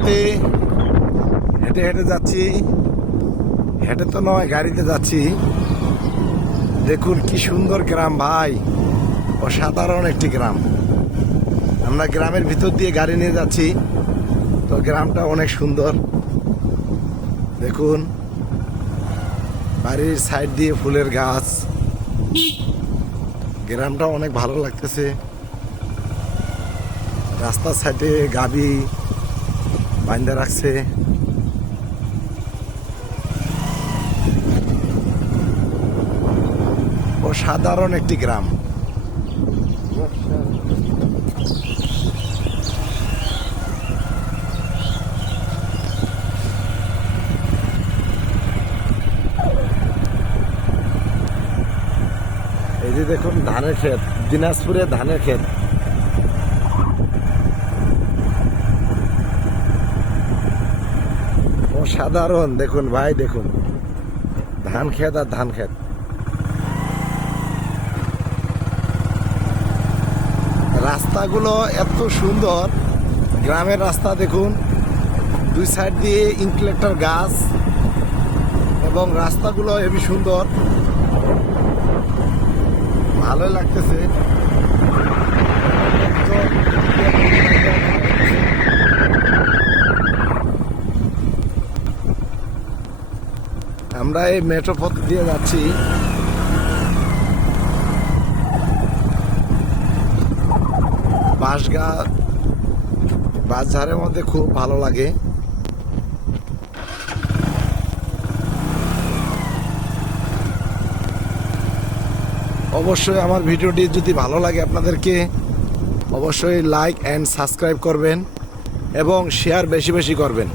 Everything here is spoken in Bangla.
পথে হেঁটে হেঁটে যাচ্ছি, হেঁটে তো নয় গাড়িতে যাচ্ছি। দেখুন কি সুন্দর গ্রাম ভাই, অসাধারণ একটি গ্রাম। আমরা গ্রামের ভিতর দিয়ে গাড়ি নিয়ে যাচ্ছি, তো গ্রামটা অনেক সুন্দর। দেখুন বাড়ির সাইড দিয়ে ফুলের গাছ, গ্রামটা অনেক ভালো লাগতেছে। রাস্তার সাইডে গাবি বাঁধা রাখছে। অসাধারণ একটি গ্রাম। এই যে দেখুন ধানের ক্ষেত, দিনাজপুরে ধানের ক্ষেত। অসাধারণ দেখুন ভাই, দেখুন ধান ক্ষেত আর ধান ক্ষেত। রাস্তাগুলো এত সুন্দর, গ্রামের রাস্তা দেখুন, দুই সাইড দিয়ে ইউক্যালিপটাস গাছ এবং রাস্তাগুলো হেবি সুন্দর, ভালোই লাগতেছে। আমরা এই মেট্রো পথ দিয়ে যাচ্ছি। বাঁশঝাড়ের মধ্যে খুব ভালো লাগে। অবশ্যই আমার ভিডিওটি যদি ভালো লাগে আপনাদেরকে, অবশ্যই লাইক অ্যান্ড সাবস্ক্রাইব করবেন এবং শেয়ার বেশি বেশি করবেন।